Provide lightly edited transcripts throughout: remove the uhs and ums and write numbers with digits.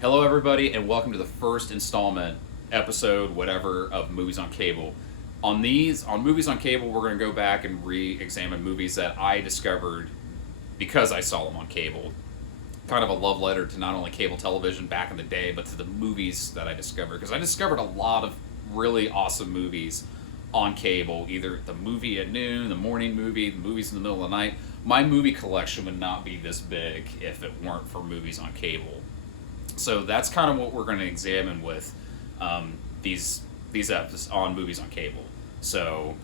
Hello, everybody, and welcome to the first installment, episode, whatever, of Movies on Cable. On Movies on Cable, we're going to go back and re-examine movies that I discovered because I saw them on cable. Kind of a love letter to not only cable television back in the day, but to the movies that I discovered. Because I discovered a lot of really awesome movies on cable, either the movie at noon, the morning movie, the movies in the middle of the night. My movie collection would not be this big if it weren't for movies on cable. So that's kind of what we're going to examine with um, these these episodes on movies on cable. So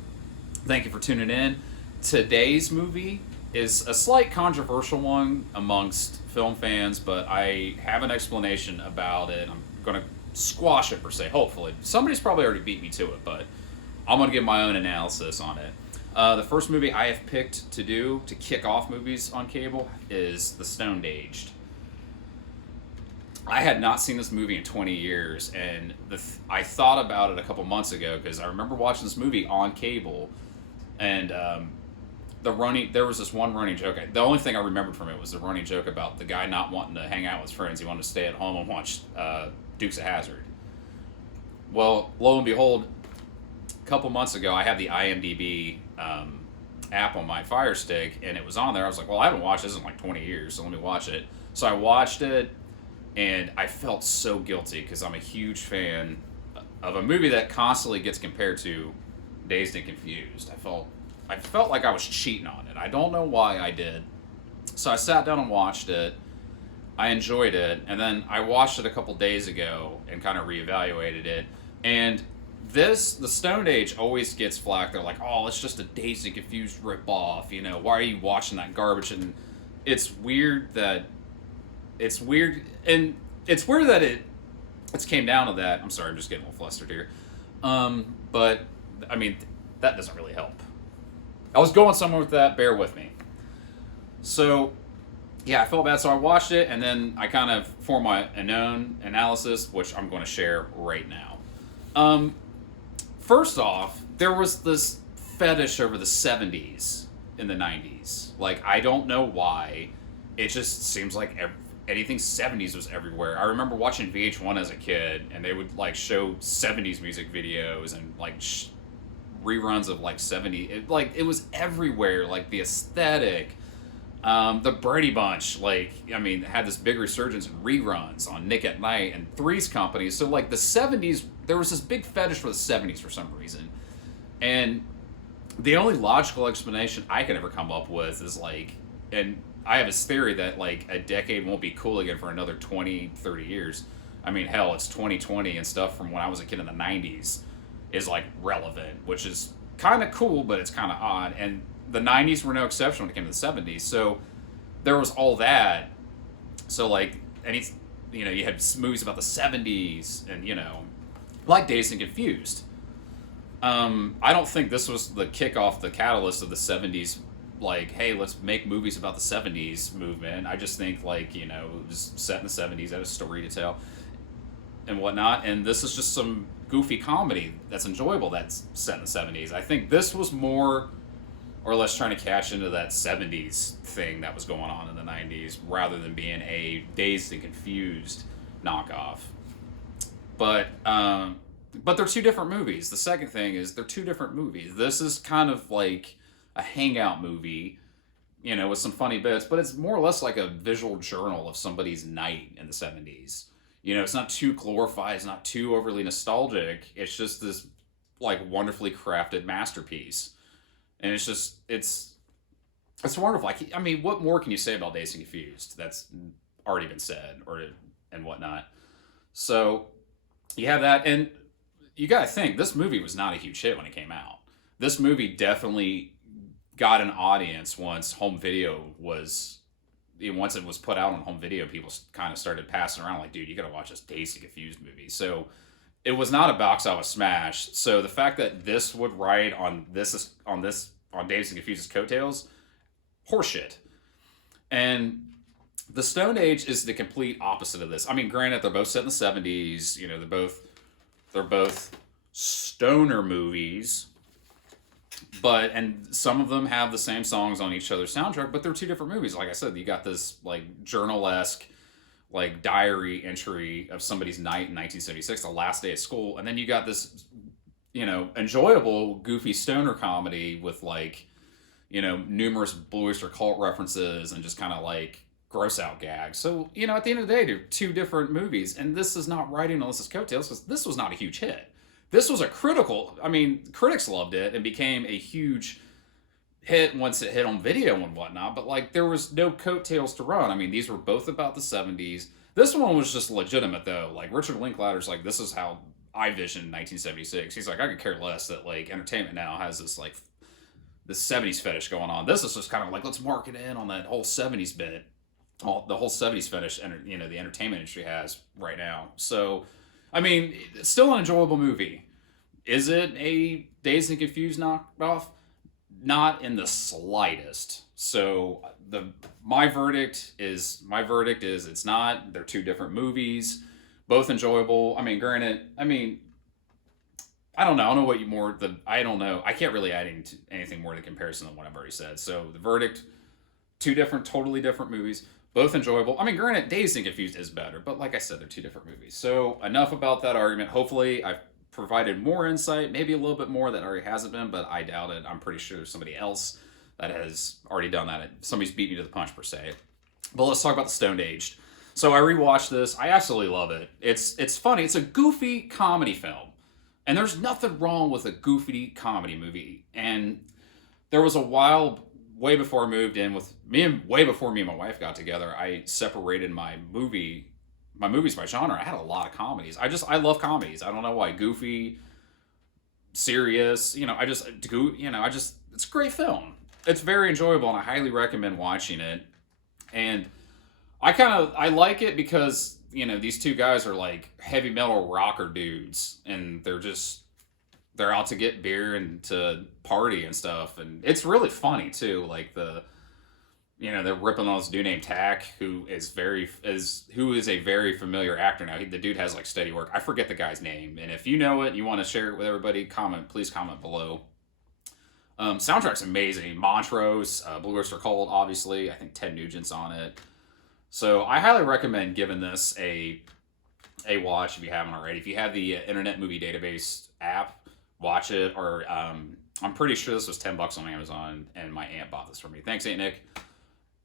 thank you for tuning in. Today's movie is a slight controversial one amongst film fans, but I have an explanation about it. I'm going to squash it per se. Hopefully, somebody's probably already beat me to it, but I'm going to give my own analysis on it. The first movie I have picked to do to kick off movies on cable is The Stoned Aged. I had not seen this movie in 20 years, and I thought about it a couple months ago because I remember watching this movie on cable, and there was this one running joke. The only thing I remembered from it was the running joke about the guy not wanting to hang out with his friends. He wanted to stay at home and watch Dukes of Hazzard. Well, lo and behold, a couple months ago, I had the IMDb app on my Fire Stick, and it was on there. I was like, well, I haven't watched this in like 20 years, so let me watch it. So I watched it, and I felt so guilty because I'm a huge fan of a movie that constantly gets compared to Dazed and Confused. I felt like I was cheating on it. I don't know why I did. So I sat down and watched it. I enjoyed it, and then I watched it a couple days ago and kind of reevaluated it. And the Stone Age always gets flack. They're like, oh, it's just a Dazed and Confused ripoff. You know, why are you watching that garbage? And it's weird that it's weird and it's weird that it's came down to that. I'm sorry, I'm just getting a little flustered here. But I mean, that doesn't really help. I was going somewhere with that. Bear with me. So yeah, I felt bad, so I watched it, and then I kind of formed my own analysis, which I'm going to share right now. First off, there was this fetish over the 70s in the 90s. Like, I don't know why. It just seems like anything 70s was everywhere. I remember watching VH1 as a kid, and they would like show 70s music videos and like reruns of like 70s. It was everywhere. Like the aesthetic, the Brady Bunch. Like, I mean, had this big resurgence in reruns on Nick at Night and Three's Company. So like the 70s, there was this big fetish for the 70s for some reason, and the only logical explanation I could ever come up with is like, and I have this theory that like a decade won't be cool again for another 20, 30 years. I mean, hell, it's 2020 and stuff from when I was a kid in the 90s is like relevant, which is kind of cool, but it's kind of odd. And the 90s were no exception when it came to the 70s. So there was all that. So like, you had movies about the 70s and, like Dazed and Confused. I don't think this was the kickoff, the catalyst of the 70s, like, hey, let's make movies about the 70s movement. I just think, like, it was set in the 70s, had a story to tell and whatnot. And this is just some goofy comedy that's enjoyable that's set in the 70s. I think this was more or less trying to cash into that 70s thing that was going on in the 90s rather than being a Dazed and Confused knockoff. But they're two different movies. The second thing is they're two different movies. This is kind of like a hangout movie, with some funny bits, but it's more or less like a visual journal of somebody's night in the 70s. It's not too glorified, it's not too overly nostalgic. It's just this like wonderfully crafted masterpiece. And it's wonderful. I mean, what more can you say about Dazed and Confused? That's already been said and whatnot. So you have that, and you got to think this movie was not a huge hit when it came out. This movie definitely got an audience once once it was put out on home video. People kind of started passing around like, dude, you gotta watch this Dazed and Confused movie. So it was not a box office smash. So the fact that this would ride on Dazed and Confused's coattails, horseshit. And the Stone Age is the complete opposite of this. I mean, granted, they're both set in the 70s. They're both stoner movies. And some of them have the same songs on each other's soundtrack, but they're two different movies. Like I said, you got this like journal-esque, like diary entry of somebody's night in 1976, the last day of school, and then you got this, enjoyable, goofy stoner comedy with like, numerous Blue Oyster Cult references and just kind of like gross out gags. So, at the end of the day, they're two different movies, and this is not riding on this coattails because this was not a huge hit. This was critics loved it and became a huge hit once it hit on video and whatnot, but like there was no coattails to run. I mean, these were both about the 70s. This one was just legitimate though. Like Richard Linklater's like, this is how I visioned 1976. He's like, I could care less that like entertainment now has this like this 70s fetish going on. This is just kind of like, let's mark it in on that whole 70s bit, the whole 70s fetish, and the entertainment industry has right now. So, I mean, it's still an enjoyable movie. Is it a Dazed and Confused knockoff? Not in the slightest. So my verdict is it's not. They're two different movies, both enjoyable. I mean, granted, I don't know. I don't know what you more the I don't know. I can't really add anything more to comparison than what I've already said. So the verdict: totally different movies, both enjoyable. I mean, granted, Dazed and Confused is better, but like I said, they're two different movies. So enough about that argument. Hopefully, I've provided more insight, maybe a little bit more that already hasn't been, but I doubt it. I'm pretty sure there's somebody else that has already done that. Somebody's beat me to the punch per se. But let's talk about the Stoned Aged. So I rewatched this. I absolutely love it. It's funny. It's a goofy comedy film, and there's nothing wrong with a goofy comedy movie. And there was a while way before I moved in with me, and way before me and my wife got together, I separated my movies by genre. I had a lot of comedies. I love comedies. I don't know why. Goofy, serious. It's a great film. It's very enjoyable, and I highly recommend watching it. And I like it because these two guys are like heavy metal rocker dudes, and they're out to get beer and to party and stuff, and it's really funny too. Like they're ripping on this dude named Tack, who is a very familiar actor now. The dude has like steady work. I forget the guy's name, and if you know it, and you want to share it with everybody, please comment below. Soundtrack's amazing. Montrose, Blue Oyster Cult, obviously. I think Ted Nugent's on it. So I highly recommend giving this a watch if you haven't already. If you have the Internet Movie Database app, watch it. Or I'm pretty sure this was $10 on Amazon, and my aunt bought this for me. Thanks, Aunt Nick.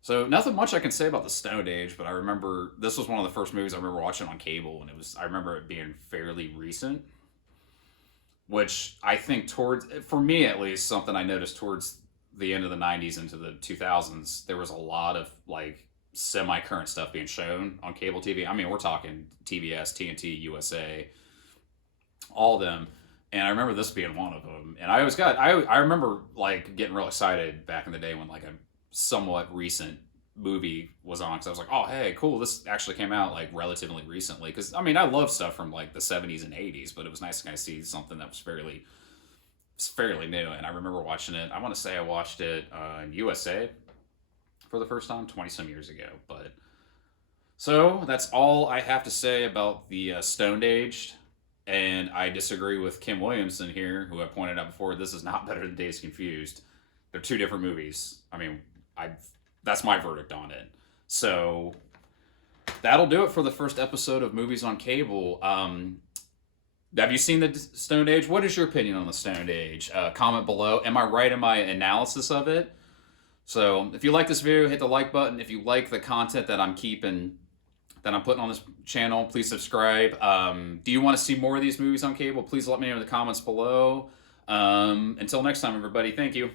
So nothing much I can say about the Stoned Age, but I remember this was one of the first movies I remember watching on cable, and I remember it being fairly recent, which I think for me at least, something I noticed towards the end of the 90s into the 2000s, there was a lot of like semi-current stuff being shown on cable TV. I mean, we're talking TBS, TNT, USA, all of them. And I remember this being one of them. And I remember like getting real excited back in the day when like a somewhat recent movie was on, because I was like, oh hey, cool, this actually came out like relatively recently. Because I mean, I love stuff from like the 70s and 80s, but it was nice to kind of see something that was fairly new. And I remember watching it. I want to say I watched it in USA for the first time 20 some years ago. But so that's all I have to say about the Stoned Aged. And I disagree with Kim Williamson here, who I pointed out before. This is not better than Dazed Confused. They're two different movies. I mean, that's my verdict on it. So that'll do it for the first episode of Movies on Cable. Have you seen the Stoned Age? What is your opinion on the Stoned Age? Comment below. Am I right in my analysis of it? So if you like this video, hit the like button. If you like the content that I'm putting on this channel, please subscribe. Do you want to see more of these movies on cable? Please let me know in the comments below. Until next time, everybody, thank you.